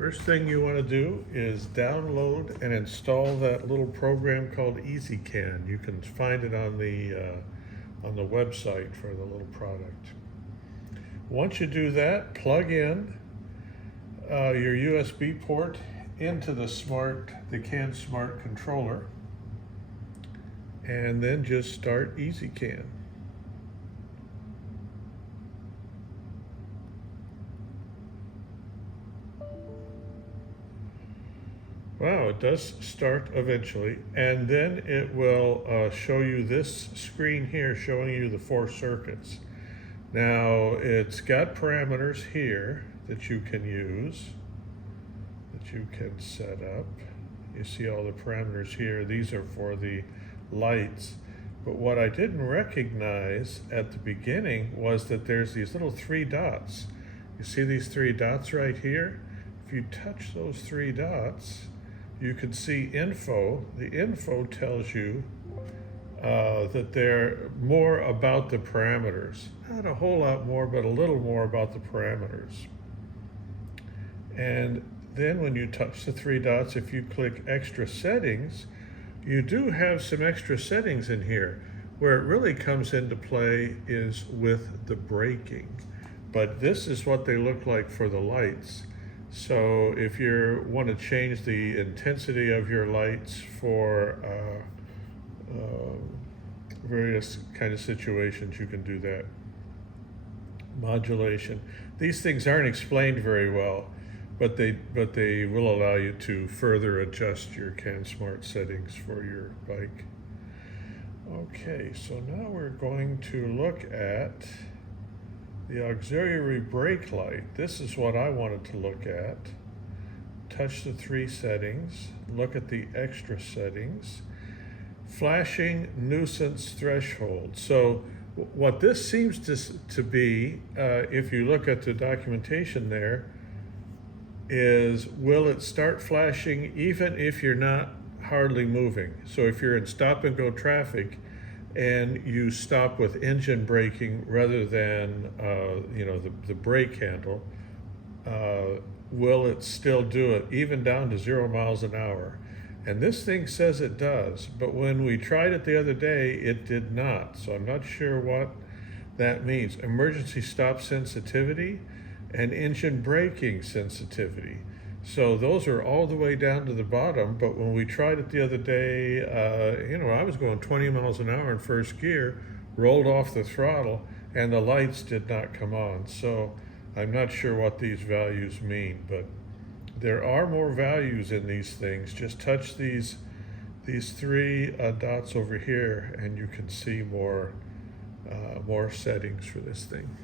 First thing you want to do is download and install that little program called EasyCAN. You can find it on the website for the little product. Once you do that, plug in your USB port into the CANSmart controller, and then just start EasyCAN. Wow, it does start eventually, and then it will show you this screen here showing you the 4 circuits. Now, it's got parameters here that you can use, that you can set up. You see all the parameters here. These are for the lights. But what I didn't recognize at the beginning was that there's these little 3 dots. You see these 3 dots right here? If you touch those 3 dots, you can see info. The info tells you that they're more about the parameters. Not a whole lot more, but a little more about the parameters. And then when you touch the 3 dots, if you click extra settings, you do have some extra settings in here. Where it really comes into play is with the braking. But this is what they look like for the lights. So if you want to change the intensity of your lights for various kind of situations, you can do that. Modulation. These things aren't explained very well, but they will allow you to further adjust your CANSmart settings for your bike. Okay, so now we're going to look at the auxiliary brake light. This is what I wanted to look at. Touch the 3 settings, look at the extra settings. Flashing nuisance threshold. So what this seems to be, if you look at the documentation there, is will it start flashing even if you're not hardly moving? So if you're in stop and go traffic and you stop with engine braking rather than the brake handle, will it still do it even down to 0 miles an hour? And this thing says it does, but when we tried it the other day, it did not. So I'm not sure what that means. Emergency stop sensitivity and engine braking sensitivity. So those are all the way down to the bottom, but when we tried it the other day, I was going 20 miles an hour in first gear, rolled off the throttle, and the lights did not come on. So I'm not sure what these values mean, but there are more values in these things. Just touch these 3 dots over here, and you can see more settings for this thing.